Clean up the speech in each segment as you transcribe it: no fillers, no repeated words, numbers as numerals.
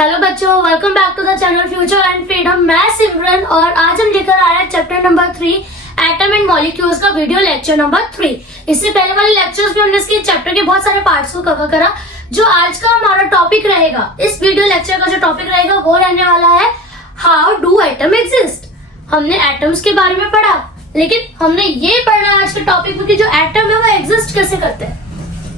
Hello बच्चों, welcome back to the channel future and freedom. मैं सिमरन और आज हम लेकर आए हैं chapter number 3 atom and molecules का वीडियो लेक्चर नंबर 3। इससे पहले वाले लेक्चर्स में हमने इसके चैप्टर के बहुत सारे पार्ट्स को कवर करा। जो आज का हमारा टॉपिक रहेगा, इस वीडियो लेक्चर का जो टॉपिक रहेगा वो रहने वाला है हाउ डू एटम एग्जिस्ट। हमने एटम्स के बारे में पढ़ा, लेकिन हमने ये पढ़ना है आज के टॉपिक में कि जो एटम है वो एग्जिस्ट कैसे करते हैं,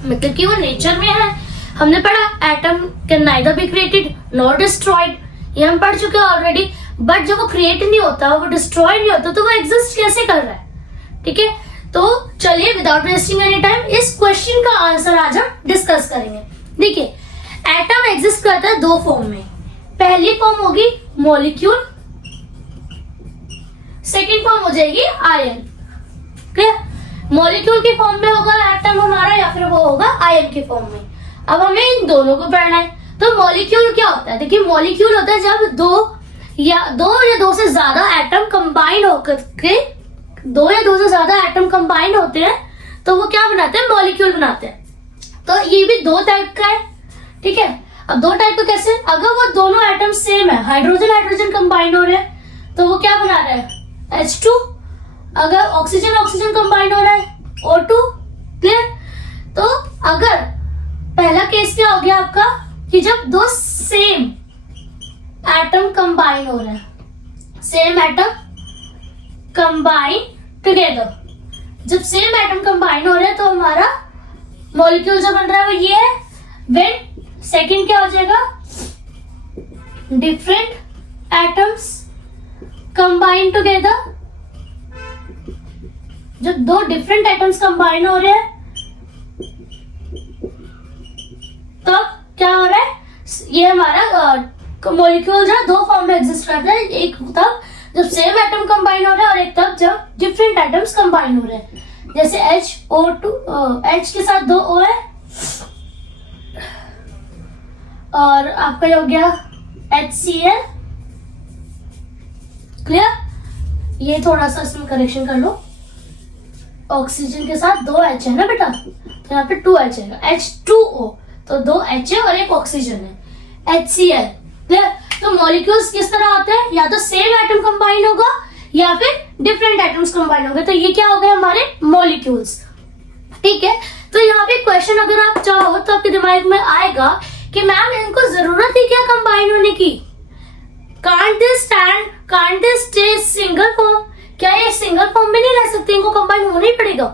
मतलब कि वो नेचर में है। हमने पढ़ा atom can neither be created nor destroyed, ये हम पढ़ चुके हैं ऑलरेडी। बट जब वो क्रिएट नहीं होता, वो डिस्ट्रॉय नहीं होता, तो वो एग्जिस्ट कैसे कर रहा है। ठीक है, तो चलिए विदाउट वेस्टिंग एनी टाइम इस क्वेश्चन का आंसर आज हम डिस्कस करेंगे। देखिए, एटम एग्जिस्ट करता है दो फॉर्म में। पहली फॉर्म होगी मॉलिक्यूल, सेकेंड फॉर्म हो जाएगी आयन। क्लियर? मॉलिक्यूल की फॉर्म में होगा एटम हमारा, या फिर वो होगा आयन की फॉर्म में। अब हमें इन दोनों को पढ़ना है। तो मॉलिक्यूल क्या होता है? देखिए, मॉलिक्यूल होता है जब दो या दो से ज्यादा एटम कंबाइन होकर के दो से ज्यादा एटम कंबाइन होते हैं, तो वो क्या बनाते हैं? मॉलिक्यूल बनाते हैं। तो ये भी दो टाइप का है। ठीक है, अब दो टाइप का कैसे? अगर वो दोनों एटम सेम है, हाइड्रोजन कंबाइन हो रहे हैं, तो वो क्या बना रहा है? H2। अगर ऑक्सीजन कंबाइन हो रहा है, O2। क्लियर? तो अगर पहला केस क्या हो गया आपका कि जब दो सेम एटम कंबाइन हो रहे हैं, सेम एटम कंबाइन टुगेदर, जब सेम एटम कंबाइन हो रहे हैं तो हमारा मॉलिक्यूल जो बन रहा है वो ये है। व्हेन सेकंड क्या हो जाएगा? Different atoms combine together. जब दो डिफरेंट एटम्स कंबाइन हो रहे हैं तो क्या हो रहा है? ये हमारा मॉलिक्यूल जो दो फॉर्म में एग्जिस्ट करता है। एक तब जब सेम एटम कंबाइन हो रहा है, और एक तब जब डिफरेंट एटम्स कंबाइन हो रहे हैं। जैसे HO2, H के साथ दो O है, और आपका हो गया HCl। क्लियर? ये थोड़ा सा इसमें करेक्शन कर लो। ऑक्सीजन के साथ दो H है ना बेटा, तो यहाँ पे 2H है, H2O, तो दो H है और एक ऑक्सीजन है, HCl। क्लियर? तो मॉलिक्यूल्स किस तरह होते हैं? या तो सेम एटम कंबाइन होगा या फिर डिफरेंट एटम्स कंबाइन होंगे, तो ये क्या हो गए हमारे मॉलिक्यूल्स। ठीक है, तो यहाँ पे क्वेश्चन अगर आप चाहो तो आपके दिमाग में आएगा कि मैम इनको जरूरत है क्या कंबाइन होने की? Can't they stay single form? क्या ये सिंगल फॉर्म में नहीं रह सकते? इनको कंबाइन होना ही पड़ेगा।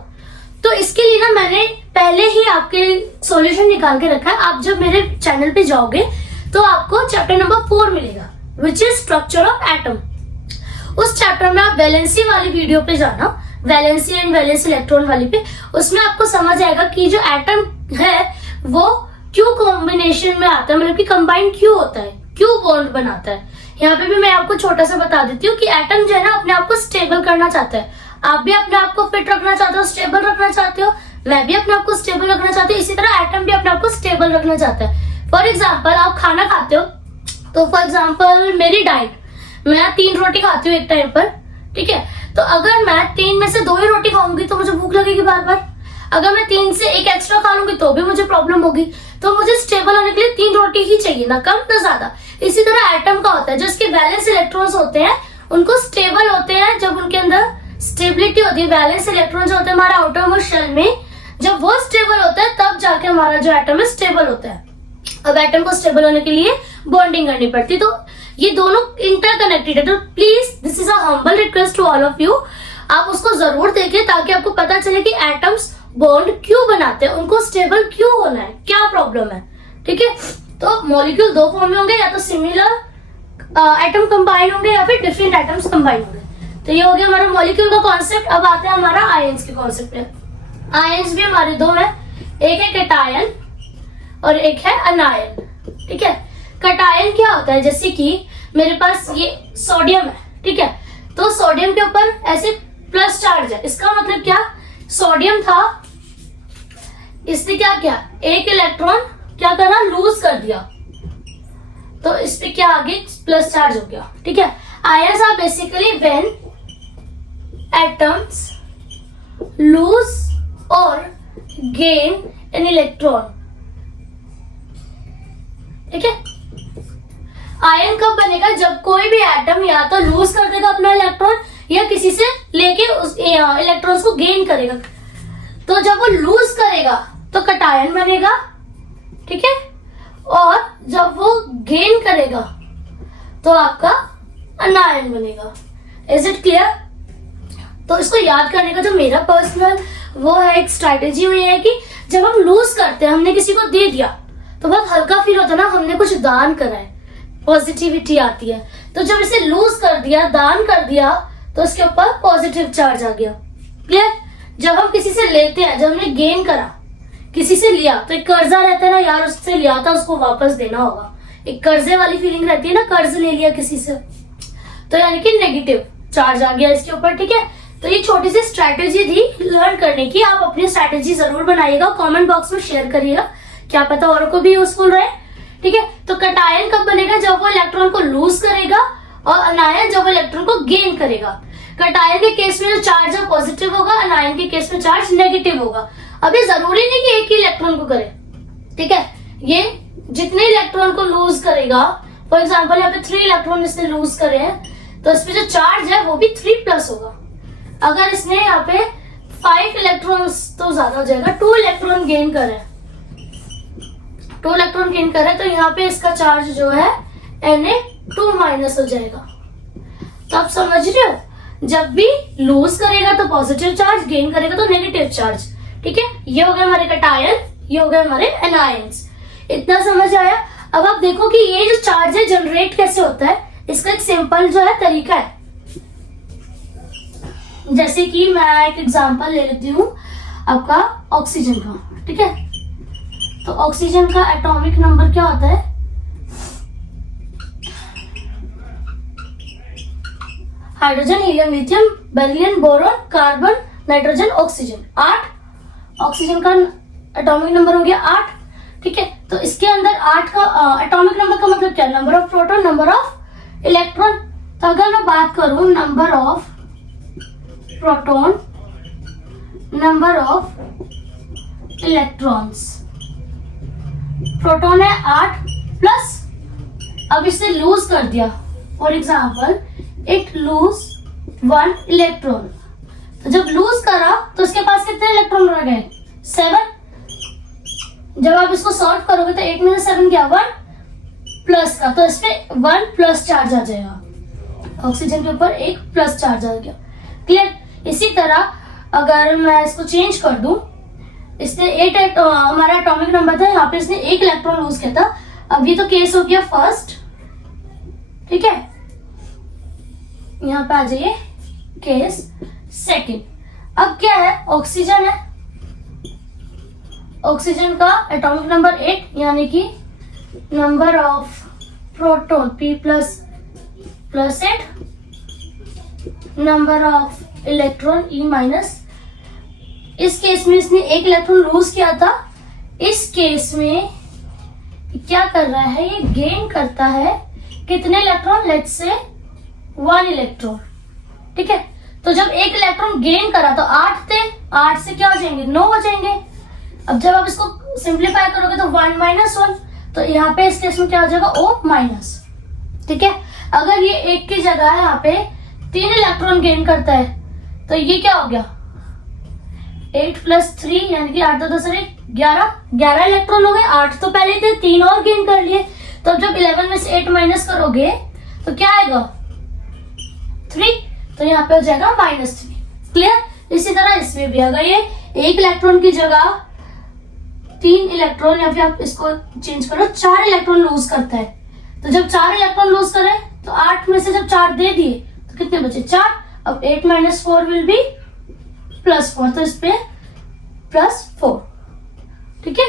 तो इसके लिए ना मैंने पहले ही आपके सॉल्यूशन निकाल के रखा है। आप जब मेरे चैनल पे जाओगे तो आपको चैप्टर नंबर 4 मिलेगा, which is structure of atom. उस चैप्टर में आप वैलेंसी वाली वीडियो पे जाना, वैलेंसी एंड वैलेंस इलेक्ट्रॉन वाली पे। उसमें आपको समझ आएगा कि जो एटम है वो क्यों कॉम्बिनेशन में आता है, मतलब कि कंबाइन क्यों होता है, क्यों बॉन्ड बनाता है। यहाँ पे भी मैं आपको छोटा सा बता देती हूँ कि एटम जो है ना अपने आप को स्टेबल करना चाहता है। आप भी अपने आप को फिट रखना चाहते हो, स्टेबल रखना चाहते हो, मैं भी अपने आप को स्टेबल रखना चाहती हूँ। इसी तरह एटम भी अपने आप को स्टेबल रखना चाहता है। फॉर एग्जाम्पल, आप खाना खाते हो, तो फॉर एग्जाम्पल मेरी डाइट, मैं 3 रोटी खाती हूँ एक टाइम पर। ठीक है, तो अगर मैं 3 में से 2 ही रोटी खाऊंगी तो मुझे भूख लगेगी बार बार। अगर मैं 3 से 1 एक्स्ट्रा खा लूंगी तो भी मुझे प्रॉब्लम होगी। तो मुझे स्टेबल होने के लिए 3 रोटी ही चाहिए, ना कम ना ज्यादा। इसी तरह एटम का होता है, जो इसके वैलेंस इलेक्ट्रॉन्स होते हैं उनको स्टेबल होते हैं, जब उनके अंदर स्टेबिलिटी होती है। वैलेंस इलेक्ट्रॉन जो होते हैं हमारा आउटर मोस्ट शेल में, जब वो स्टेबल होता है तब जाके हमारा जो एटम है स्टेबल होता है। अब एटम को स्टेबल होने के लिए बॉन्डिंग करनी पड़ती है। तो ये दोनों इंटरकनेक्टेड है। तो please, this is a humble request to all of you, आप उसको जरूर देखिए ताकि आपको पता चले कि एटम्स बॉन्ड क्यों बनाते हैं, उनको स्टेबल क्यों होना है, क्या प्रॉब्लम है। ठीक है, तो मॉलिक्यूल दो फॉर्म में होंगे, या तो सिमिलर एटम कंबाइन होंगे या फिर डिफरेंट एटम्स कंबाइन होंगे। तो ये हो गया हमारा मॉलिक्यूल का कॉन्सेप्ट। अब आते हैं हमारा आयंस के कॉन्सेप्ट पे। आयंस भी हमारे दो हैं, एक है कैटायन और एक है अनायन। ठीक है, कैटायन क्या होता है? जैसे कि मेरे पास ये सोडियम है, ठीक है, तो सोडियम के ऊपर ऐसे प्लस चार्ज है। इसका मतलब क्या? सोडियम था, इसने क्या किया? एक इलेक्ट्रॉन क्या करा? लूज कर दिया, तो इस पे क्या आगे प्लस चार्ज हो गया। ठीक है, ions are basically when atoms lose और गेन एन इलेक्ट्रॉन। ठीक है, आयन कब बनेगा? जब कोई भी एटम या तो लूज कर देगा अपना इलेक्ट्रॉन या किसी से लेके उस इलेक्ट्रॉन्स को गेन करेगा। तो जब वो लूज करेगा तो कटायन बनेगा, ठीक है, और जब वो गेन करेगा तो आपका अनायन बनेगा। Is it clear? तो इसको याद करने का जो मेरा पर्सनल वो है एक स्ट्रैटेजी हुई है कि जब हम लूज करते हैं, हमने किसी को दे दिया तो बहुत हल्का फील होता है ना, हमने कुछ दान करा है, पॉजिटिविटी आती है। तो जब इसे लूज कर दिया, दान कर दिया, तो उसके ऊपर पॉजिटिव चार्ज आ गया। क्लियर? जब हम किसी से लेते हैं, जब हमने गेन करा, किसी से लिया, तो एक कर्जा रहता है ना यार, उससे लिया था उसको वापस देना होगा, एक कर्जे वाली फीलिंग रहती है ना, कर्ज ले लिया किसी से, तो यानी कि नेगेटिव चार्ज आ गया इसके ऊपर, ठीक है। तो ये छोटी सी स्ट्रैटेजी थी लर्न करने की, आप अपनी स्ट्रैटेजी जरूर बनाइएगा, कमेंट बॉक्स में शेयर करिएगा, क्या पता औरों को भी यूजफुल रहे, ठीक है। तो कटायन कब बनेगा? जब वो इलेक्ट्रॉन को लूज करेगा, और अनायन जब वो इलेक्ट्रॉन को गेन करेगा। कटायन के केस में जो चार्ज है पॉजिटिव होगा, अनायन के केस में चार्ज नेगेटिव होगा। अभी जरूरी नहीं कि एक ही इलेक्ट्रॉन को करे, ठीक है, ये जितने इलेक्ट्रॉन को लूज करेगा, फॉर एग्जाम्पल यहाँ पे 3 इलेक्ट्रॉन इसने लूज करे हैं, तो इसमें जो चार्ज है वो भी 3+ होगा। अगर इसने यहाँ पे 5 इलेक्ट्रॉन्स तो ज्यादा हो जाएगा, 2 इलेक्ट्रॉन गेन करे, 2 इलेक्ट्रॉन गेन करे, तो यहाँ पे इसका चार्ज जो है Na2- हो जाएगा। तो आप समझ रहे हो, जब भी लूज करेगा तो पॉजिटिव चार्ज, गेन करेगा तो नेगेटिव चार्ज, ठीक है। ये हो गए हमारे कटायन, ये हो गए हमारे एनायंस। इतना समझ आया? अब आप देखो कि ये जो चार्ज है जनरेट कैसे होता है, इसका एक सिंपल जो है तरीका है। जैसे कि मैं एक एग्जांपल ले लेती हूँ आपका ऑक्सीजन का, ठीक है। तो ऑक्सीजन का एटॉमिक नंबर क्या होता है? Hydrogen, helium, lithium, beryllium, boron, carbon, nitrogen, oxygen, 8 oxygen का एटॉमिक नंबर हो गया 8, ठीक है। तो इसके अंदर 8 का एटॉमिक नंबर का मतलब क्या? Number of proton, number of electron. तो अगर मैं बात करूं number of proton, number of electrons, proton है 8 प्लस, अब इसे लूज कर दिया, for example it lose 1 electron. तो जब लूज करा तो इसके पास कितने इलेक्ट्रॉन रह गए? 7। जब आप इसको सॉल्व करोगे तो 8 में से 7 क्या? 1 प्लस का, तो इस पे 1+ चार्ज आ जाएगा, ऑक्सीजन के ऊपर 1+ चार्ज आ गया। क्लियर? इसी तरह अगर मैं इसको चेंज कर दूं, इसने 8 हमारा एटॉमिक नंबर था, यहाँ पे इसने 1 इलेक्ट्रॉन लूज किया था, अब ये तो केस हो गया फर्स्ट, ठीक है। यहाँ पे आ जाइए केस सेकंड। अब क्या है? ऑक्सीजन है, ऑक्सीजन का एटॉमिक नंबर 8, यानी कि number of proton P++8, number of electron E-। इस केस में इसने 1 इलेक्ट्रॉन लूज किया था, इस केस में क्या कर रहा है? ये गेन करता है कितने इलेक्ट्रॉन? लेट्स से 1 इलेक्ट्रॉन, ठीक है। तो जब 1 इलेक्ट्रॉन गेन करा तो 8 थे, 8 से क्या हो जाएंगे? 9 हो जाएंगे। अब जब आप इसको सिंप्लीफाई करोगे तो 1 - 1, तो यहाँ पे इस केस में क्या हो जाएगा? O-, ठीक है। अगर ये 1 की जगह यहाँ पे 3 इलेक्ट्रॉन गेन करता है, तो ये क्या हो गया? 8 + 3 यानी कि 8 × 10 = 11 इलेक्ट्रॉन हो गए। 8 तो पहले थे, 3 और गेन कर लिए। तो अब जब 11 में से 8 माइनस करोगे तो क्या आएगा? 3, तो यहाँ पे हो जाएगा -3। क्लियर? इसी तरह इसमें भी अगर ये 1 इलेक्ट्रॉन की जगह 3 इलेक्ट्रॉन, या फिर आप इसको चेंज करो 4 इलेक्ट्रॉन लूज करता है, तो जब 4 इलेक्ट्रॉन लूज करे तो 8 में से जब 4 दे दिए तो कितने बचे? 4। अब 8 - 4 विल बी +4, तो इस पे +4, ठीक है।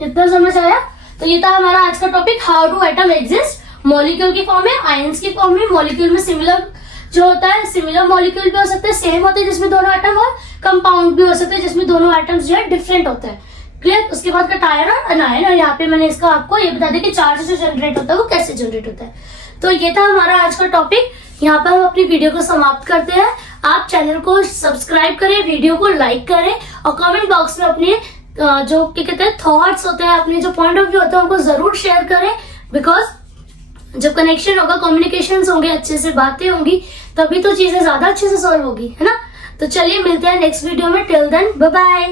इतना समझ आया? तो ये था हमारा आज का topic, how do atom exist. Molecule की फॉर्म में, आयंस की फॉर्म में, मॉलिक्यूल में सिमिलर जो होता है, सिमिलर मॉलिक्यूल भी हो सकते हैं, सेम होते हैं जिसमें दोनों एटम, और कंपाउंड भी हो सकते हैं जिसमें दोनों एटम्स जो है डिफरेंट होते हैं। क्लियर? उसके बाद कटायन और अनायन, और यहाँ पे मैंने इसका आपको ये बता दिया कि चार्ज जो जनरेट होता है वो कैसे जनरेट होता है। तो ये था हमारा आज का टॉपिक। यहाँ पर हम अपनी वीडियो को समाप्त करते हैं। आप चैनल को सब्सक्राइब करें, वीडियो को लाइक करें और कमेंट बॉक्स में अपने जो क्या कहते हैं थॉट्स होते हैं, अपने जो पॉइंट ऑफ व्यू होते हैं उनको जरूर शेयर करें, बिकॉज जब कनेक्शन होगा, कम्युनिकेशन होंगे, अच्छे से बातें होंगी, तभी तो चीजें ज्यादा अच्छे से सॉल्व होगी, है ना। तो चलिए मिलते हैं नेक्स्ट वीडियो में, टिल देन बाय बाय।